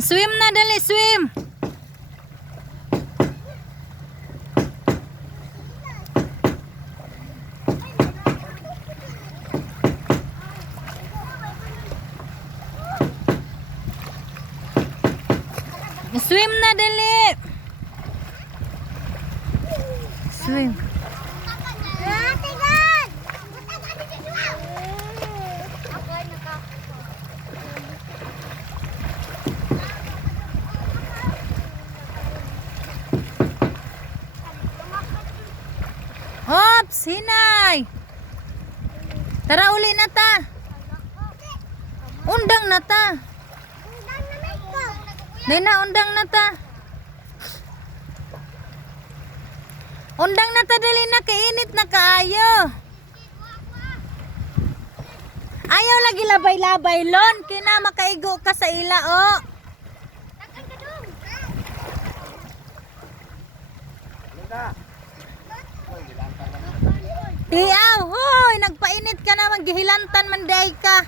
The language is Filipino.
Swim na dali, swim. Swim na dali. Swim. Ops, hinay. Tara uli na ta. Undang na ta. Nena, undang na ta. Undang na ta dali na, kainit na kaayo. Ayaw lagi labay-labay lon, kina makaigo ka sa ila o. Tiaw, hoy, nagpainit ka naman, gihilantan man day ka.